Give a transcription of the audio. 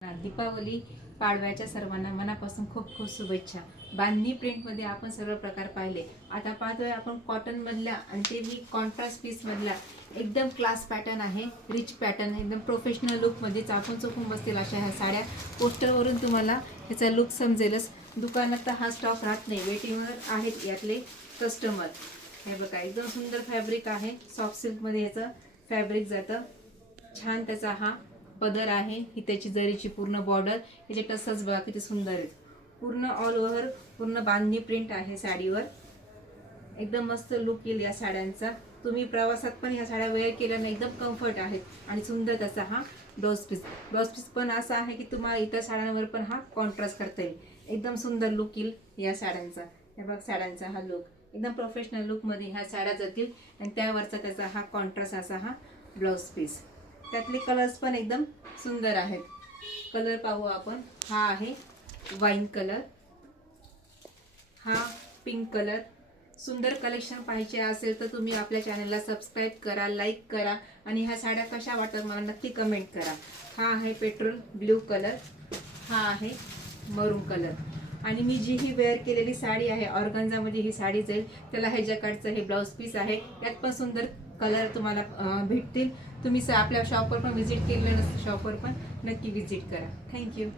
दीपावली पाडव्याच्या सर्वांना मनापासून खूप खूप शुभेच्छा। बांधणी प्रिंटमध्ये आपण सर्व प्रकार पाहिले। आता पाहतोय आपण कॉटन मधल्या आणि ते मी कॉन्ट्रास्ट पीस मधला एकदम क्लास पॅटर्न आहे, रिच पॅटर्न, एकदम प्रोफेशनल लुक मध्ये चापून चोखून बसतील अशा ह्या साड्या। पोस्टरवरून तुम्हाला याचा लुक समजेलच। दुकानात तर हा स्टॉक राहत नाही, वेटिंगवर आहेत यातले कस्टमर। हे बघा एकदम सुंदर फॅब्रिक आहे, सॉफ्ट सिल्क मध्ये याचं फॅब्रिक जातं। छान त्याचा हा पदर आहे, ही त्याची जरीची पूर्ण बॉर्डर, याचे टसल्स बघा किती सुंदर आहेत। पूर्ण ऑल ओव्हर पूर्ण बांधणी प्रिंट आहे साडीवर। एकदम मस्त लुक येईल या साड्यांचा। तुम्ही प्रवासात पण ह्या साड्या वेअर केल्याने एकदम कम्फर्ट आहेत आणि सुंदर त्याचा हा ब्लाउज पीस। ब्लाउज पीस पण असा आहे की तुम्हाला इतर साड्यांवर पण हा कॉन्ट्रास्ट करता येईल। एकदम सुंदर लुक येईल या साड्यांचा। हे बघ साड्यांचा हा लुक एकदम प्रोफेशनल लुक मध्ये ह्या साड्या जातील आणि त्यावरचा त्याचा हा कॉन्ट्रास्ट असा हा ब्लाउज पीस। त्यातले कलर्स पण एकदम सुंदर आहेत। कलर पाहू आपण। हा आहे वाईन कलर, हा पिंक कलर। सुंदर कलेक्शन पाहिजे असेल तर तुम्ही आपल्या चॅनलला सबस्क्राइब करा, लाईक करा आणि ह्या साड्या कशा वाटतात मला नक्की कमेंट करा। हा आहे पेट्रोल ब्ल्यू कलर, हा आहे मरून कलर आणि मी जी ही वेअर केलेली साडी आहे ऑर्गन्झा मध्ये ही साडी जाईल, त्याला हे जॅकेटचं हे ब्लाउज पीस आहे। यात पण सुंदर कलर तुम्हाला भेटतील। तुम्ही आपल्या शॉपवर पण व्हिजिट केलेलं नसेल, शॉपवर पण नक्की व्हिजिट करा। थँक्यू।